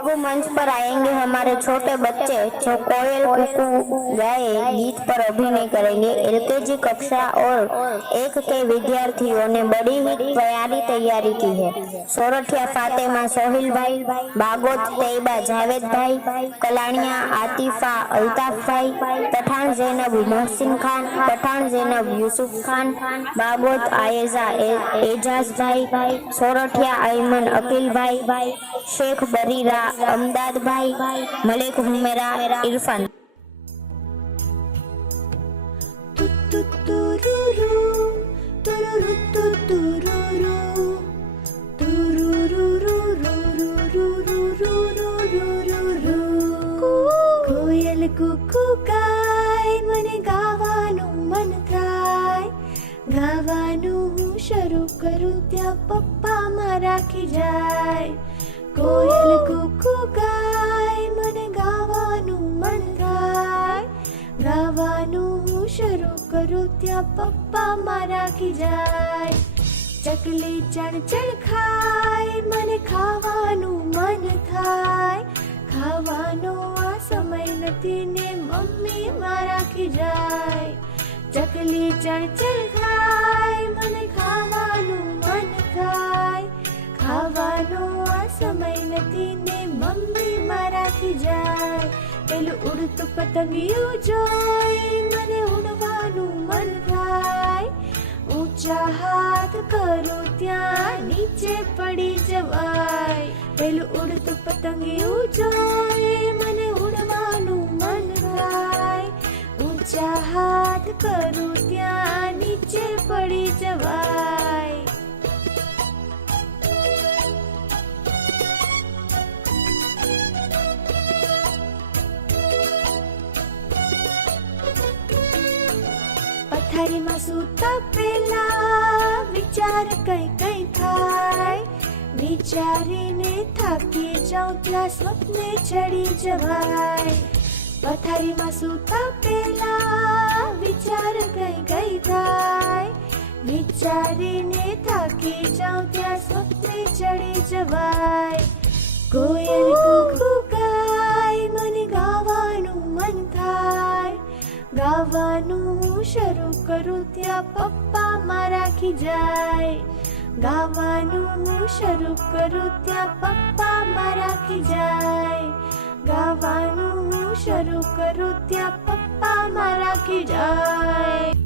अब मंच पर आएंगे हमारे छोटे बच्चे जो कोयल कुकू गाए गीत पर अभिनय करेंगे। एलकेजी कक्षा और एक के विद्यार्थियों ने बड़ी ही प्यारी तैयारी की है। सोरठिया फातेमा सोहिल भाई, बागोत तैयबा जावेद भाई, कलानिया आतिफा अल्ताफ भाई, पठान जैनब मोहसिन खान, पठान जैनब यूसुफ खान, बागोत आयेजा एजाज भाई, सोरठिया अयमन अकील भाई, शेख बरीरा अमदाद भाई, मलिक हुमेरा इरफान। कोयल कुकू गाय मने गावानुं मन थाय, गावानुं હું શરૂ કરું ત્યાં પપ્પામાં રાખી જાય। કોયલ કુકુ ગાય મને ગાવાનું મન થાય, ગાવાનું હું શરૂ કરું ત્યાં પપ્પામાં રાખી જાય। ચકલી ચણચણ ખાય મને ખાવાનું મન થાય, ખાવાનો આ સમય નથી ને મમ્મીમાં રાખી જાય। ચકલી ચણચણ ખાય મને ખાવાનું મન થાય, ખાવાનો આ સમય નથી ને મમ્મીમાં રાખી જાય। પેલું ઉડતું પતંગિયું જોઈ મને ઉડવાનું મન થાય, ઊંચા હાથ કરું ત્યાં નીચે પડી જવાય। પેલું ઉડતું પતંગિયું જોઈ મને ઉડવાનું મન થાય, ઊંચા હાથ કરું ત્યાં નીચે પડી જવાય। પથારીમાં સૂતા પહેલા વિચાર કઈ કઈ થાય, વિચારીને થાકી જાઉં ત્યાં સ્વપ્ને ચડી જવાય। પથારીમાં સૂતા પહેલા વિચાર કઈ કઈ થાય, વિચારીને થાકી જાઉં ત્યાં સ્વપ્ને ચડી જવાય। કોયલ કુકુ ગાય મને ગાવાનું મન થાય, ગાવાનું હું શરૂ કરું ત્યાં પપ્પામાં રાખી જાય। ગાવાનું હું શરૂ કરું ત્યાં પપ્પામાં રાખી જાય। ગાવાનું હું શરૂ કરું ત્યાં પપ્પામાં રાખી જાય।